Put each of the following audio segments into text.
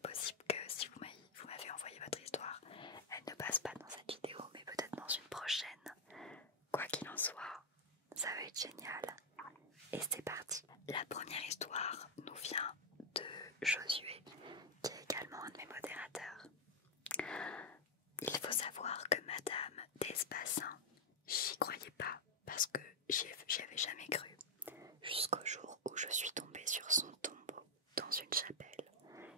possible que si vous m'avez envoyé votre histoire, elle ne passe pas dans cette vidéo, mais peut-être dans une prochaine. Quoi qu'il en soit, ça va être génial. Et c'est parti. La première histoire nous vient de Josué, qui est également un de mes modérateurs. Il faut savoir que Madame Despassin, j'y croyais pas parce que j'y avais jamais cru, jusqu'au jour où je suis tombée sur son tombeau dans une chapelle,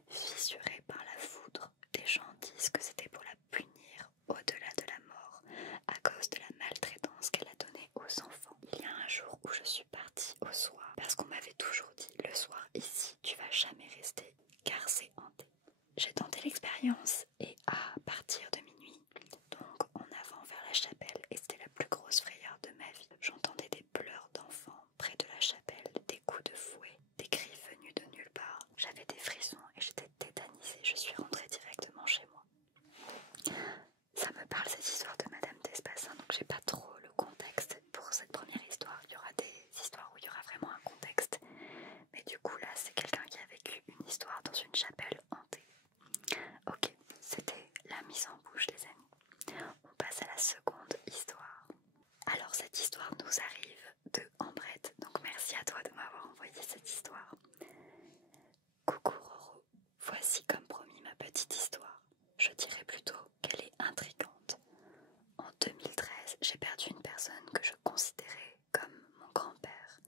fissurée par la foudre. Des gens disent que c'était pour la punir au-delà de la mort à cause de la maltraitance qu'elle a donnée aux enfants. Il y a un jour où je suis partie au soir parce qu'on m'avait toujours dit le soir ici tu vas jamais rester car c'est hanté. J'ai tenté l'expérience et à partir de minuit, donc en avant vers la chapelle, et c'était la plus grosse frayeur de ma vie. J'entendais des pleurs d'enfants près de la chapelle, des coups de fouet, des cris venus de nulle part. J'avais des frissons et j'étais tétanisée. Je suis rentrée directement chez moi. Ça me parle cette histoire de Madame Despassin, donc j'ai pas trop le contexte pour cette première histoire. Il y aura des histoires où il y aura vraiment un contexte, mais du coup là c'est quelqu'un qui a vécu une histoire dans une chapelle hantée. Ok, c'était la mise en bouche les amis. On passe à la seconde histoire. Alors cette histoire nous arrive de Ambrette, donc merci à toi de m'avoir envoyé cette histoire. Coucou Roro, voici comme promis ma petite histoire. Je dirais plutôt qu'elle est intrigante. En 2013, j'ai perdu une personne que je considérais comme mon grand-père.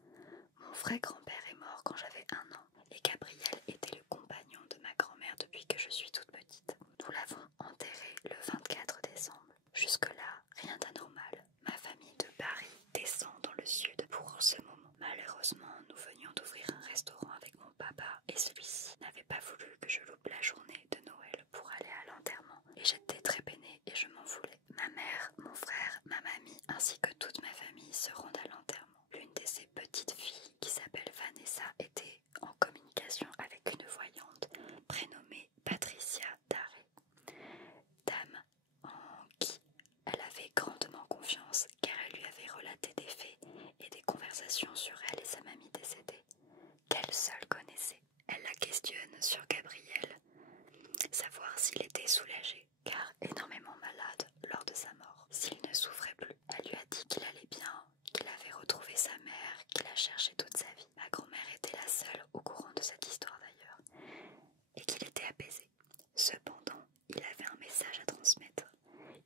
Mon vrai grand-père est mort quand j'avais 1 an et Gabriel était le compagnon de ma grand-mère depuis que je suis toute petite. Nous l'avons enterré le 24 décembre. Jusque-là, rien d'anormal. Ma famille de Paris descend dans le sud pour ce moment. Malheureusement, nous venions d'ouvrir un restaurant avec mon papa et celui-ci n'avait pas voulu que je loupe la journée de Noël pour aller à l'enterrement. Et j'étais très peinée et je m'en voulais. Ma mère, mon frère, ma mamie ainsi que toute ma famille se rendent à l'enterrement. L'une de ces petites filles qui s'appelle Vanessa était en communication avec une voyante prénommée Patricia Daré. Dame en qui elle avait grandement confiance car elle lui avait relaté des faits et des conversations sur elle et sa mamie décédée qu'elle seule connaissait. Elle la questionne sur Gabriel, savoir s'il était soulagé car énormément malade lors de sa mort. S'il ne souffrait plus, elle lui a dit qu'il allait bien, qu'il avait retrouvé sa mère, qu'il a cherché toute sa vie. Ma grand-mère était la seule au courant de cette histoire d'ailleurs et qu'il était apaisé. Cependant, il avait un message à transmettre.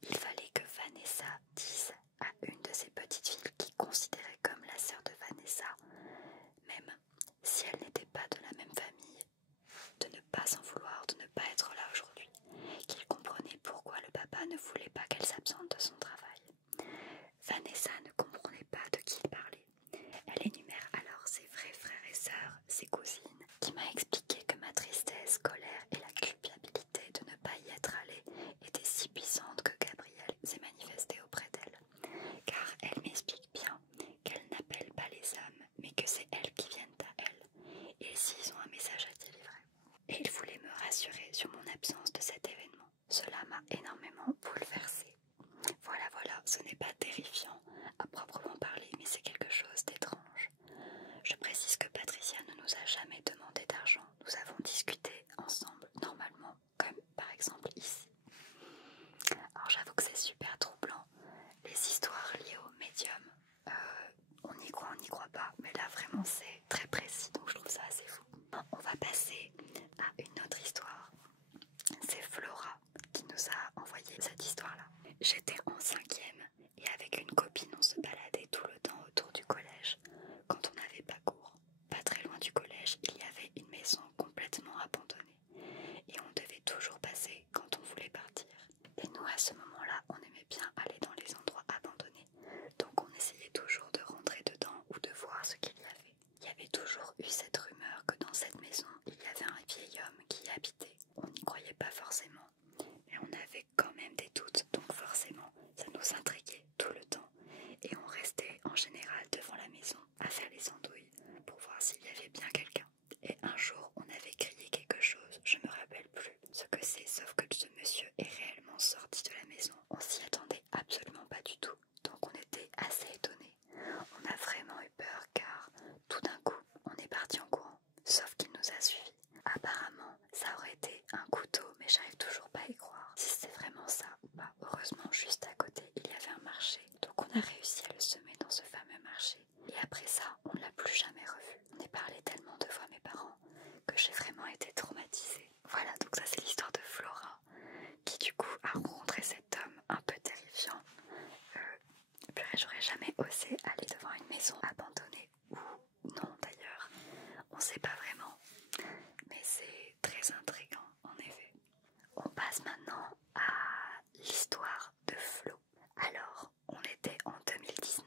Il fallait que Vanessa dise à une de ses petites filles qu'il considérait comme la sœur de Vanessa, même si elle n'était pas de la même famille, de ne pas s'en vouloir, de ne pas être là aujourd'hui, qu'il comprenait pourquoi le papa ne voulait pas qu'elle s'absente de son travail. Vanessa ne comprenait pas de qui il parlait. Elle énumère alors ses vrais frères et sœurs, ses cousines, qui m'a expliqué que ma tristesse, colère et la culpabilité de ne pas y être allée étaient si puissantes que Gabrielle s'est manifestée auprès d'elle. Car elle m'explique bien qu'elle n'appelle pas les hommes, mais que c'est elles qui viennent à elle, et s'ils ont un message à délivrer. Et il voulait me rassurer sur mon absence de cet événement. Cela m'a énormément bouleversée. Voilà, ce n'est pas terrifiant à proprement parler, mais c'est quelque chose d'étrange. Je précise que Patricia ne nous a jamais demandé d'argent. Nous avons discuté ensemble, normalement, comme par exemple ici. Alors j'avoue que c'est super troublant. Les histoires liées au médium, on y croit pas, mais là vraiment c'est très précis, donc je trouve ça assez fou. On va passer à une autre histoire. C'est Flora qui nous a envoyé cette histoire-là. J'étais en 5e et avec une copine on se baladait tout le temps autour du collège quand on n'avait pas cours. Pas très loin du collège, il y avait une maison complètement abandonnée et on devait toujours passer quand on voulait partir. Et nous à ce moment-là, on aimait bien aller dans les endroits abandonnés, donc on essayait toujours de rentrer dedans ou de voir ce qu'il y avait. Il y avait toujours eu cette rumeur que dans cette maison, il y avait un vieil homme qui y habitait. On n'y croyait pas forcément, mais on avait quand même des doutes, donc forcément, ça nous intriguait tout le temps. Et on restait en général devant la maison à faire les andouilles pour voir s'il y avait bien quelqu'un. Et un jour, on avait crié quelque chose, je me rappelle plus ce que c'est, sauf que ce monsieur est réellement sorti de la maison. On s'y attendait absolument pas du tout, donc on était assez étonnés. On a vraiment eu peur car tout d'un coup, on est parti en courant, sauf qu'il nous a suivis. Apparemment, ça aurait été mais j'arrive toujours pas à y croire. Si c'est vraiment ça, bah heureusement juste à côté il y avait un marché, donc on a réussi à le semer dans ce fameux marché. Et après ça, on ne l'a plus jamais revu. On est parlé tellement de fois à mes parents que j'ai vraiment été traumatisée. Voilà, donc ça c'est l'histoire de Flora, qui du coup a rencontré cet homme un peu terrifiant. J'aurais jamais osé aller devant une maison abandonnée, ou non d'ailleurs, on sait pas vraiment, mais c'est très intriguant en effet. On passe maintenant à l'histoire de Flo. Alors, on était en 2019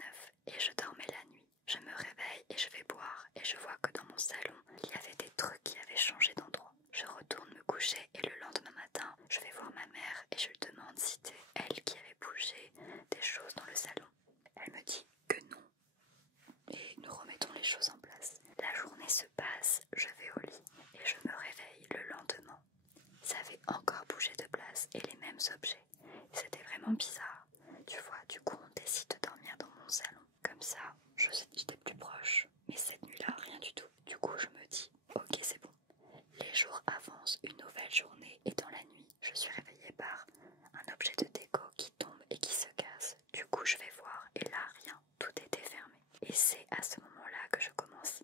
et je dormais la nuit. Je me réveille et je vais boire et je vois que dans mon salon, il y avait des trucs qui avaient changé d'endroit. Je retourne me coucher et le lendemain matin, je vais voir ma mère et je lui demande si c'était elle qui avait bougé des choses dans le salon. Elle me dit que non et nous remettons les choses en place. La journée se passe, je vais au lit et je me réveille le lendemain. Ça avait encore bougé de place et les mêmes objets. C'était vraiment bizarre. Tu vois, du coup on décide de dormir dans mon salon. Comme ça, j'étais plus proche. Mais cette nuit-là, rien du tout. Du coup je me dis, ok c'est bon. Les jours avancent, une nouvelle journée et dans la nuit, je suis réveillée par un objet de déco qui tombe et qui se casse. Du coup je vais voir et là rien, tout était fermé. Et c'est à ce moment-là que je commence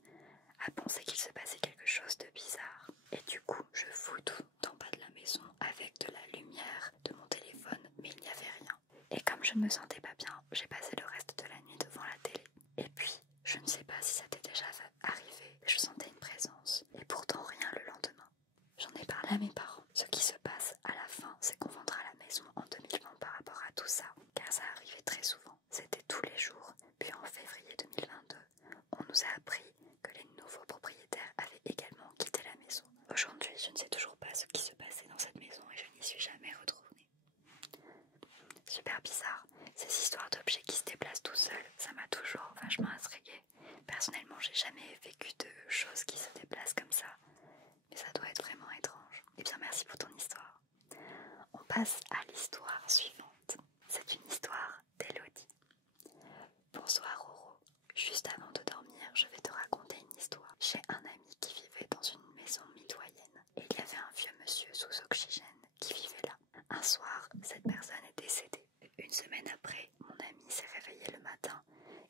à penser qu'il se passait quelque chose de bizarre. Et du coup je fous tout en bas de la maison avec de la lumière de mon téléphone, mais il n'y avait rien. Et comme je ne me sentais pas bien, j'ai passé le reste de la nuit devant la télé. Et puis, je ne sais pas si ça t'est déjà arrivé, je sentais une présence. Et pourtant rien le lendemain. J'en ai parlé à mes parents. Ce qui se passe à la fin, c'est qu'on vendra la maison en 2020 par rapport à tout ça. Car ça arrivait très souvent. C'était tous les jours. Puis en février 2022, on nous a appris que les nouveaux propriétaires avaient également quitté la maison. Aujourd'hui, je ne sais toujours pas ce qui se passait dans cette maison et je n'y suis jamais retournée. Super bizarre, ces histoires d'objets qui se déplacent tout seuls, ça m'a toujours vachement intriguée. Personnellement, j'ai jamais vécu de choses qui se déplacent comme ça, mais ça doit être vraiment étrange. Eh bien, merci pour ton histoire. On passe à l'histoire suivante. C'est une histoire d'Elodie. Bonsoir Roro. Juste avant de dormir, je vais te raconter une histoire. J'ai un ami qui vivait dans une maison mitoyenne et il y avait un vieux monsieur sous oxygène qui vivait là. Un soir, cette personne est décédée. Une semaine après, mon ami s'est réveillé le matin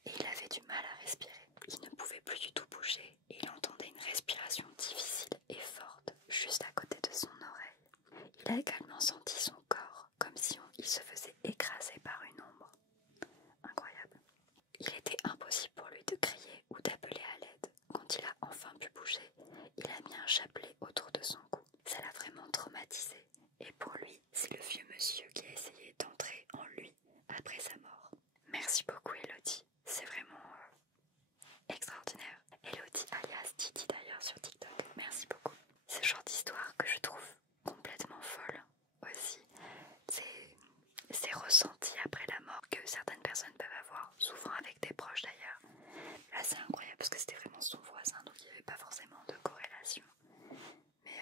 et il avait du mal à respirer. Il ne pouvait plus du tout bouger et il entendait une respiration difficile et forte juste à côté de son oreille. Il a également senti son corps comme si il se faisait écraser par une ombre. Incroyable. Il était impossible pour lui de crier ou d'appeler à l'aide. Quand il a enfin pu bouger, il a mis un chapelet autour de son cou. Ça l'a vraiment traumatisé. Et pour lui, c'est le vieux monsieur qui a essayé d'entrer en lui après sa mort. Merci beaucoup Elodie, c'est vraiment extraordinaire. Elodie alias Titi d'ailleurs sur TikTok, merci beaucoup. C'est le genre d'histoire que je trouve complètement folle aussi. C'est ressenti après la mort que certaines personnes peuvent avoir, souvent avec des proches d'ailleurs. Là c'est incroyable parce que c'était vraiment son voisin, donc il n'y avait pas forcément de corrélation. Mais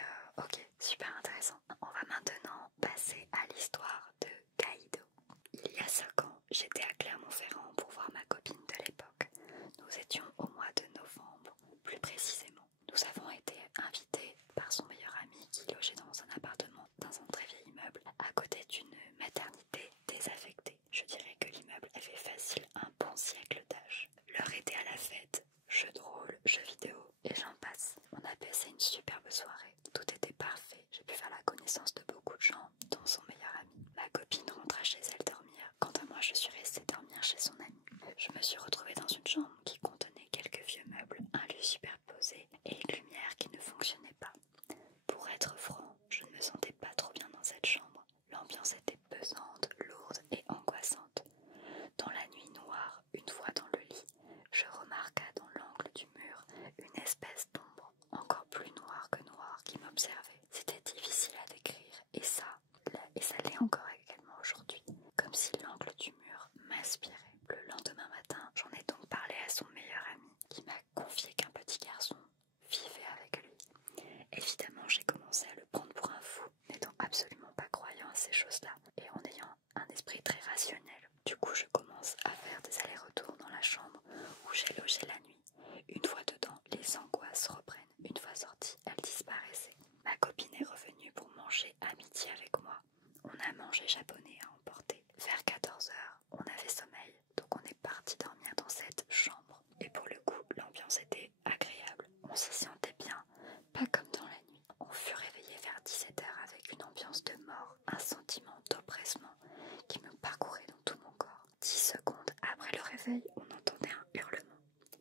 réveil, on entendait un hurlement,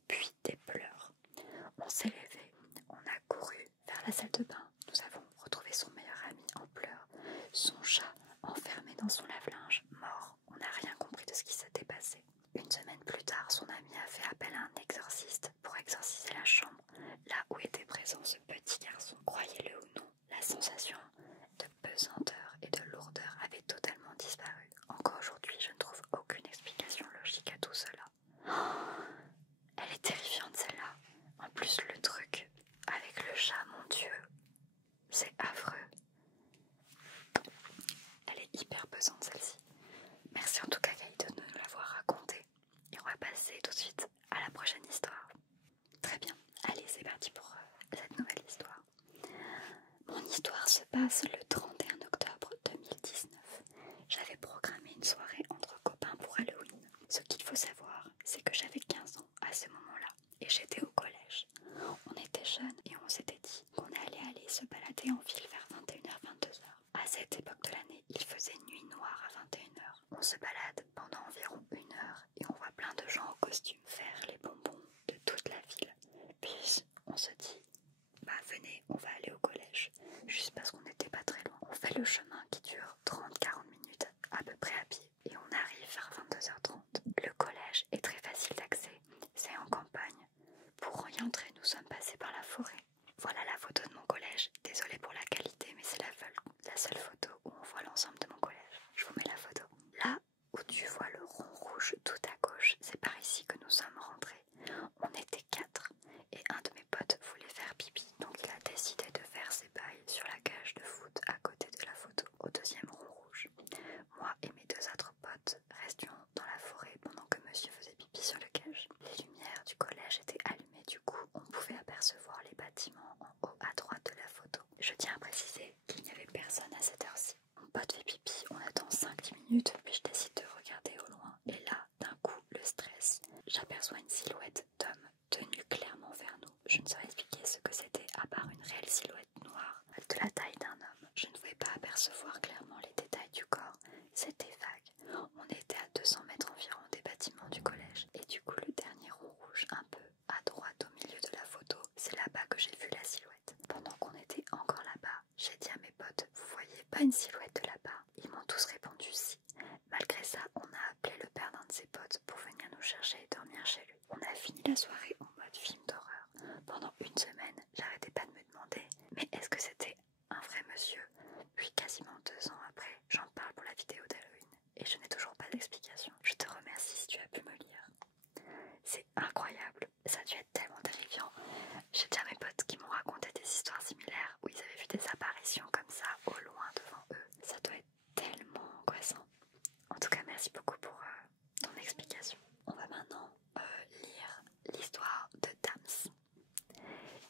puis des pleurs. On s'est levé, on a couru vers la salle de bain. Nous avons retrouvé son meilleur ami en pleurs, son chat enfermé dans son lave-linge, mort. On n'a rien compris de ce qui s'était passé. Une semaine plus tard, son ami a fait appel à un exorciste pour exorciser la chambre, là où était présent ce petit garçon. Croyez-le ou non, la sensation de pesanteur et de lourdeur avait totalement disparu. Encore aujourd'hui, je ne trouve aucune explication logique à tout cela. Oh, elle est terrifiante celle-là. En plus, le truc avec le chat, mon Dieu, c'est affreux. Elle est hyper pesante celle-ci. Merci en tout cas Gaï de nous l'avoir racontée. Et on va passer tout de suite à la prochaine histoire. Très bien, allez c'est parti pour cette nouvelle histoire. Mon histoire se passe le 31 octobre 2019. J'avais programmé une soirée entre copains pour Halloween. Ce qu'il faut savoir, c'est que j'avais 15 ans à ce moment-là et j'étais au collège. On était jeunes et on s'était dit qu'on allait aller se balader en ville vers 21h-22h. À cette époque de l'année, il faisait nuit noire à 21h. On se balade pendant environ 1 heure et on voit plein de gens en costume faire les bonbons de toute la ville. Puis on se dit, bah venez, on va aller au collège, juste parce qu'on n'était pas très loin. On fait le chemin qui dure 30-40 minutes à peu près à pied et on arrive vers 22h30. Le collège est très facile d'accès, c'est en campagne. Pour y entrer, nous sommes passés par la forêt. Voilà la photo de mon collège. Désolée pour la qualité, mais c'est la seule photo où on voit l'ensemble de mon collège. Je vous mets la photo. Là où tu vois le rond rouge tout à gauche, c'est par ici que nous sommes rentrés. On était 4 et un de mes potes voulait faire pipi. Donc il a décidé de faire ses bails sur la cage de foot à côté de la photo, au deuxième rond rouge. Moi et mes 2 autres potes restions dans la forêt pendant que monsieur faisait pipi sur le cage. Les lumières du collège étaient allumées, du coup on pouvait apercevoir les bâtiments en haut à droite de la photo. Je tiens à préciser qu'il n'y avait personne à cette heure-ci. Mon pote fait pipi, on attend 5-10 minutes, puis je décide de regarder au loin. Et là, d'un coup, le stress. J'aperçois une silhouette d'homme tenu clairement vers nous. Je ne saurais expliquer ce que c'était à part une réelle silhouette noire de la taille d'un homme. Je ne pouvais pas apercevoir clairement les détails du corps. C'était vague. On était à 200 mètres environ des bâtiments du collège. Et du coup, le dernier rond rouge, un peu à droite au milieu de la photo, c'est là-bas que j'ai vu la silhouette. Pendant qu'on était encore là-bas, j'ai dit à mes potes, vous voyez pas une silhouette de là-bas? Ils m'ont tous répondu si. Malgré ça, on a appelé le père d'un de ses potes pour venir nous chercher et dormir chez lui. On a fini la soirée en mode film d'horreur. Pendant une semaine, j'arrêtais pas de me demander, mais est-ce que c'était un vrai monsieur? Puis quasiment 2 ans après, j'en parle pour la vidéo d'Halloween et je n'ai toujours pas d'explication. Je te remercie si tu as pu me lire. C'est incroyable, ça a dû être tellement terrifiant. J'ai déjà mes potes qui m'ont raconté des histoires similaires où ils avaient vu des apparitions comme ça au loin devant eux. Ça doit être tellement angoissant. En tout cas, merci beaucoup pour ton explication. On va maintenant lire l'histoire de Dams.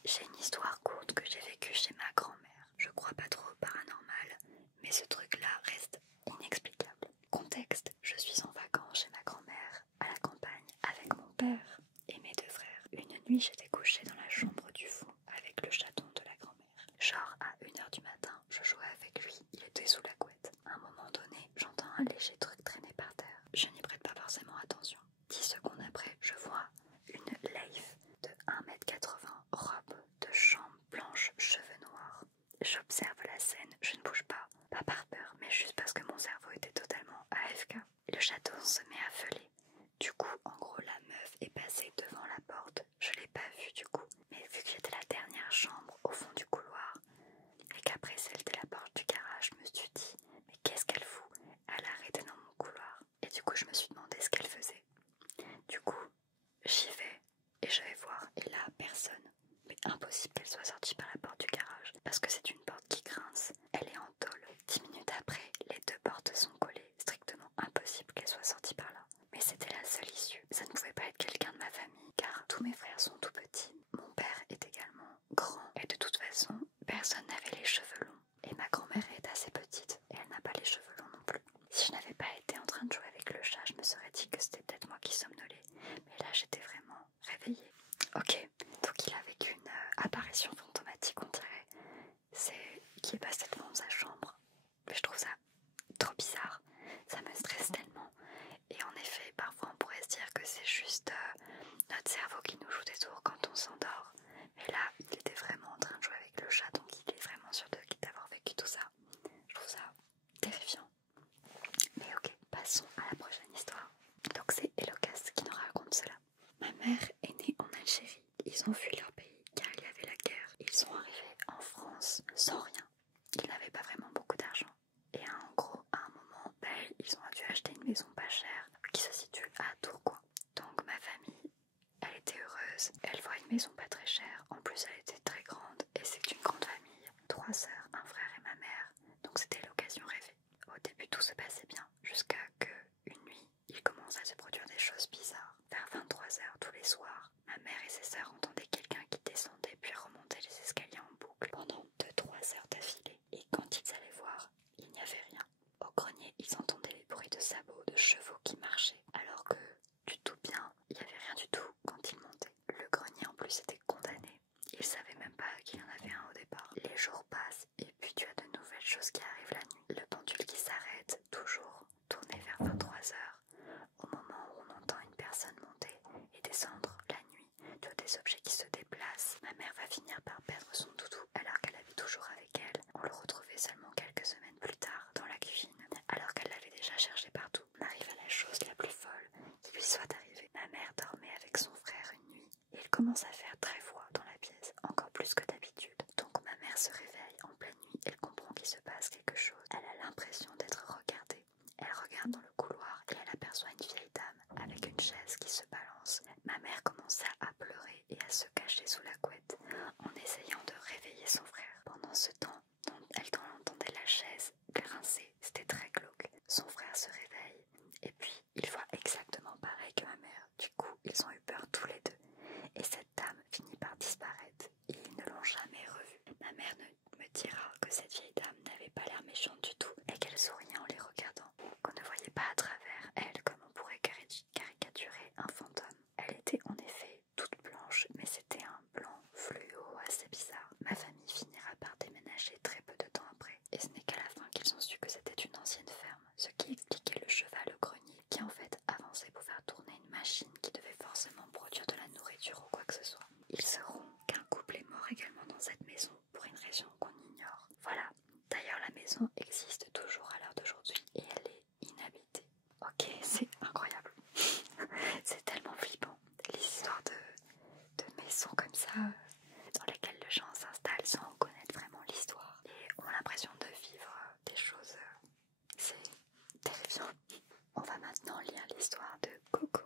J'ai une histoire courte que j'ai vécue chez ma grand-mère. Je crois pas trop au paranormal, mais ce truc-là reste inexplicable. Contexte, je suis en vacances chez ma grand-mère, à la campagne, avec mon père et mes 2 frères. Une nuit, j'étais couchée dans la chambre du fond avec le chaton de la grand-mère. Genre à 1h du matin, je jouais avec lui, il était sous la couette. À un moment donné, j'entends un léger truc traîner par terre. Je n'y prête pas forcément attention. 10 secondes après, je vois une Leif de 1m80, robe de chambre blanche, cheveux noirs. J'observe la scène, je ne bouge pas par peur, mais juste parce que mon cerveau était totalement AFK. Le chaton se met à feuler. Du coup, en gros, la meuf est passée devant la porte. Je l'ai pas vue du coup, mais vu que j'étais la dernière chambre au fond du couloir, et qu'après celle de la porte du garage, je me suis dit, mais qu'est-ce qu'elle fout? Elle a arrêté dans mon couloir. Et du coup, je me suis demandé ce qu'elle faisait. Du coup, j'y vais et je vais voir. Et là, personne. Mais impossible qu'elle soit sortie par la porte du garage, parce que c'est une porte qui grince. Elle est en tôle. 10 minutes après, les 2 portes sont collées. Donc c'était l'occasion rêvée. Au début tout se passait bien, jusqu'à que, une nuit, il commence à se produire des choses bizarres. Vers 23h tous les soirs, ma mère et ses sœurs entendaient quelqu'un qui descendait puis remontait les escaliers en boucle pendant 2-3 heures d'affilée. Et quand ils allaient voir, il n'y avait rien. Au grenier, ils entendaient les bruits de sabots, de chevaux qui marchaient, alors que, du tout bien, il n'y avait rien du tout quand ils montaient. Le grenier en plus était condamné. Ils savaient même pas qu'il y en avait un au départ. Les jours passent et puis tu as de nouvelles choses qui arrivent la nuit. Le pendule qui s'arrête, toujours tourné vers 23h. Au moment où on entend une personne monter et descendre la nuit, tu as des objets qui se déplacent. Ma mère va finir par perdre son doudou alors qu'elle avait toujours avec elle. On le retrouvait seulement quelques semaines plus tard dans la cuisine, alors qu'elle l'avait déjà cherché partout. On arrive à la chose la plus folle qui lui soit arrivée. Ma mère dormait avec son frère une nuit et il commence à faire très froid dans la pièce, encore plus que d'habitude. Donc ma mère se réveille en pleine nuit, elle comprend qu'il se passe quelque chose. Elle a l'impression d'être regardée. Elle regarde dans le couloir et elle aperçoit une vieille dame avec une chaise qui se balance. Ma mère commença à pleurer et à se cacher sous la couette en essayant de réveiller son frère. Pendant ce temps, elle entendait la chaise grincer, c'était très glauque. Son frère se réveille et puis il voit exactement pareil que ma mère. Du coup, ils ont eu peur tous les deux et cette dame finit par disparaître et ils ne l'ont jamais revue. Ma mère me dira que cette vieille dame n'avait pas l'air méchante du tout et qu'elle souriait en les regardant, qu'on ne voyait pas à travers elle comme on pourrait caricaturer un fantôme. Elle était en effet toute blanche, mais c'était un blanc fluo assez bizarre. Ma famille finira par déménager très peu de temps après, et ce n'est qu'à la fin qu'ils ont su que c'était une ancienne ferme, ce qui expliquait le cheval au grenier qui en fait avançait pour faire tourner une machine qui devait forcément produire de la nourriture ou quoi que ce soit. Ils sauront qu'un couple est mort également dans cette maison pour une raison qu'on ignore. Voilà, d'ailleurs la maison existe toujours à l'heure d'aujourd'hui et elle est inhabitée. Ok, c'est incroyable. C'est tellement flippant. Les histoires de maisons comme ça, dans lesquelles les gens s'installent sans connaître vraiment l'histoire et ont l'impression de vivre des choses. C'est terrifiant. On va maintenant lire l'histoire de Coco.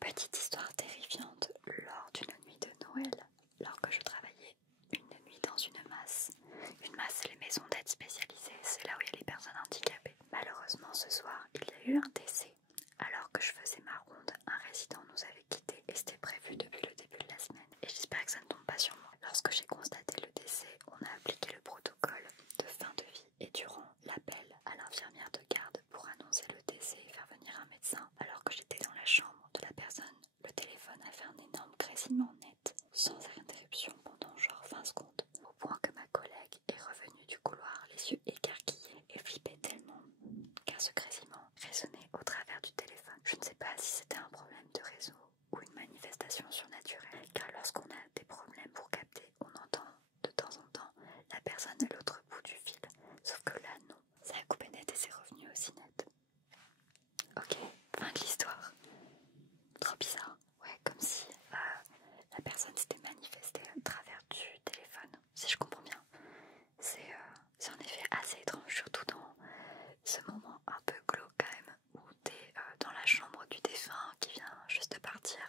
Petite histoire terrifiante lors d'une nuit de Noël, lors que je travaillais une nuit dans une masse. Une masse, c'est les maisons d'aide spécialisées, c'est là où il y a les personnes handicapées. Malheureusement, ce soir, il y a eu un décès. Alors que je faisais ma ronde, un résident nous avait quittés et c'était prévu depuis le début de la semaine. Et j'espère que ça ne tombe pas sur moi. Lorsque j'ai constaté le décès, on a appliqué le protocole de fin de vie et durant l'appel à l'infirmière de garde pour annoncer le décès et faire venir un médecin, alors que j'étais dans la chambre de la personne, le téléphone a fait un énorme grésillement net, sans interruption pendant genre 20 secondes, au point que ma collègue est revenue du couloir les yeux écarquillés et flippait tellement, car ce grésillement résonnait au travers du téléphone. Je ne sais pas si c'était un problème de réseau ou une manifestation surnaturelle, car lorsqu'on a des problèmes pour capter, on entend de temps en temps la personne à l'autre bout du fil, sauf que là non, ça a coupé net et c'est revenu aussi net. Ok, fin de l'histoire. Trop bizarre, ouais, comme si la personne s'était manifestée à travers du téléphone, si je comprends bien. C'est en effet assez étrange, surtout dans ce moment un peu glauque quand même, où t'es dans la chambre du défunt qui vient juste de partir.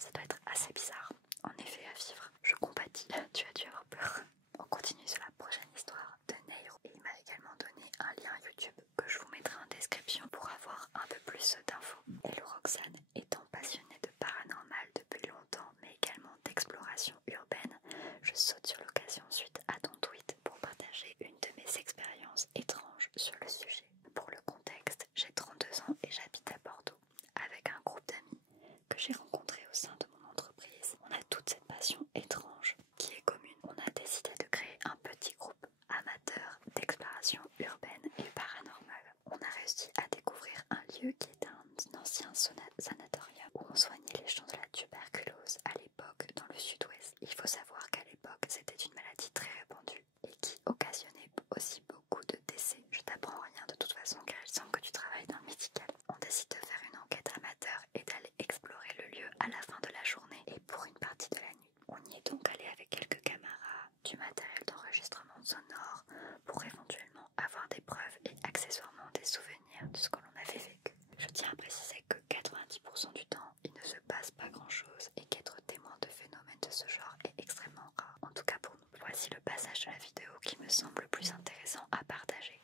Ça doit être assez bizarre, en effet, à vivre. Je compatis, tu as dû avoir peur. On continue sur la prochaine histoire de Neiro. Et il m'a également donné un lien YouTube que je vous mettrai en description pour avoir un peu plus d'infos. Hello Roxane, étant passionnée de paranormal depuis longtemps, mais également d'exploration urbaine, je saute sur l'occasion suite à ton tweet pour partager une de mes expériences étranges sur le sujet. Pour le contexte, j'ai 32 ans et j'habite à Bordeaux avec un groupe d'amis que j'ai rencontré au sein de mon entreprise. On a toute cette passion étrange qui est commune. On a décidé de créer un petit groupe amateur d'exploration urbaine et paranormale. On a réussi à découvrir un lieu qui est un ancien sanatorium où on soignait les gens de la tuberculose à l'époque dans le sud-ouest. Il faut savoir qu'à l'époque c'était une maladie très répandue et qui occasionnait aussi beaucoup de décès. Je t'apprends rien de toute façon car il semble que tu travailles dans le médical. On décide de faire une enquête amateur et d'aller explorer le lieu à la fin de la journée et pour une partie de la nuit. On y est donc allé avec quelques caméras, du matériel d'enregistrement sonore pour éventuellement avoir des preuves et accessoirement des souvenirs de ce que l'on avait vécu. Je tiens à préciser que 90% du temps, il ne se passe pas grand chose et qu'être témoin de phénomènes de ce genre est extrêmement rare, en tout cas pour nous. Voici le passage de la vidéo qui me semble semble le plus intéressant à partager.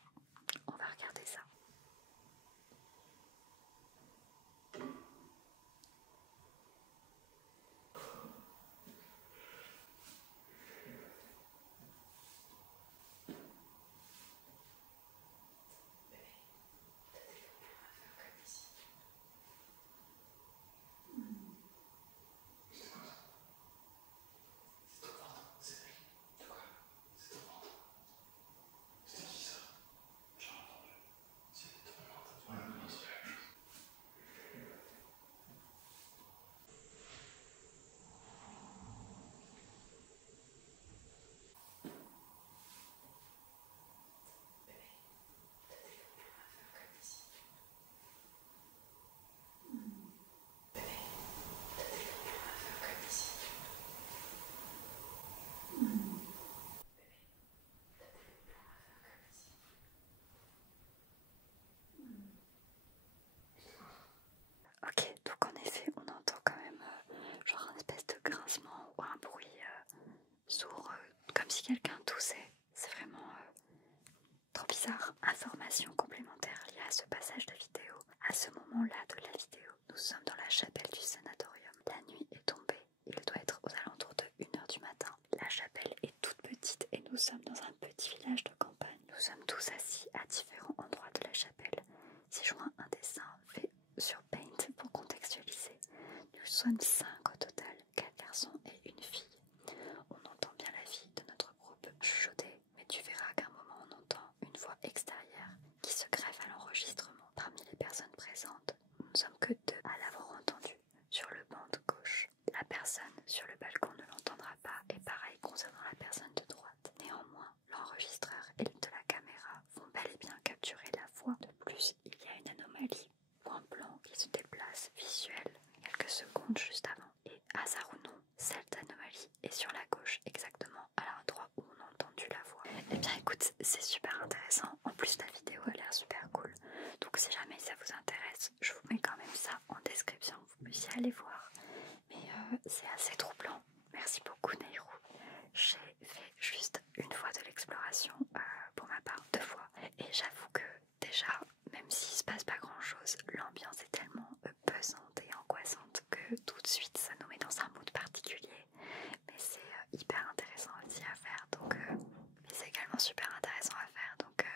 On va regarder ça. Ok, donc en effet, on entend quand même genre un espèce de grincement ou un bruit sourd, comme si quelqu'un toussait. C'est vraiment trop bizarre. Information complémentaire liée à ce passage de vidéo. À ce moment-là de la vidéo, nous sommes dans la chapelle du sanatorium. La nuit est tombée. Il doit être aux alentours de 1h du matin. La chapelle est toute petite et nous sommes dans un petit village de campagne. Nous sommes tous assis à différents endroits de la chapelle. Si je vois un dessin fait sur Paint pour contextualiser, nous sommes 5 au total, 4 garçons et une fille. On entend bien la fille de notre groupe chuchoter, mais tu verras qu'à un moment on entend une voix extérieure qui se greffe à l'enregistrement. Parmi les personnes présentes, nous ne sommes que 2 à l'avoir entendu sur le banc de gauche. La personne sur le balcon ne l'entendra pas et pareil concernant la personne de droite. Néanmoins, l'enregistreur et de la caméra vont bel et bien capturer la voix. De plus, il y a une anomalie ou un plan qui se déplace visuel quelques secondes juste avant. Et hasard ou non, cette anomalie est sur la gauche exactement à l'endroit où on a entendu la voix. Eh bien écoute, c'est super intéressant. En plus la vidéo a l'air super cool. Donc si jamais ça vous intéresse, je vous mets quand même ça en description. Vous puissiez aller voir. Mais c'est assez troublant. Merci beaucoup Nehru. J'ai fait juste une fois de l'exploration, pour ma part 2 fois. Et j'avoue que déjà, même s'il se passe pas grand chose, l'ambiance est tellement pesante et angoissante que tout de suite ça nous met dans un mood particulier. Mais c'est hyper intéressant aussi à faire, donc mais c'est également super intéressant à faire, donc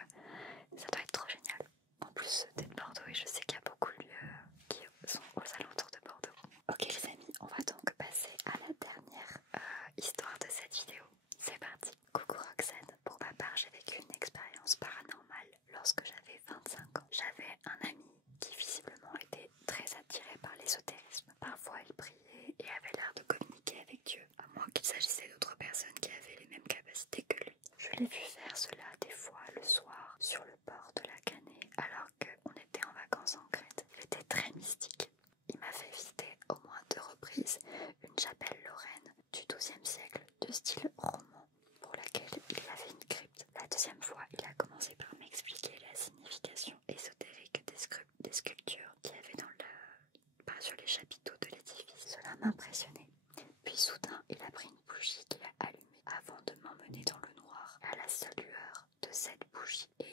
ça doit être trop génial. En plus t'es de Bordeaux et je sais qu'il y a beaucoup de lieux qui sont aux alentours de Bordeaux. Ok les amis, on va donc passer à la dernière histoire de cette vidéo. C'est parti. Coucou Roxane, pour ma part j'ai vécu une expérience paranormale lorsque j'avais 25 ans. J'avais un ami qui visiblement était très attiré par l'ésotérisme. Parfois il priait et avait l'air de communiquer avec Dieu, à moins qu'il s'agissait d'autres personnes qui avaient les mêmes capacités que lui. Je l'ai vu faire cela des fois le soir sur le bord de la Canée alors qu'on était en vacances en Crète. Il était très mystique. Il m'a fait visiter au moins 2 reprises une chapelle lorraine du XIIe siècle de style roman pour laquelle il y avait une crypte. La deuxième fois, il a commencé par m'expliquer la signification ésotérique des sculptures qu'il y avait sur les chapiteaux de l'édifice. Cela m'impressionnait. Puis soudain, il a pris une bougie qu'il a allumée avant de m'emmener dans le noir. À la seule lueur de cette bougie et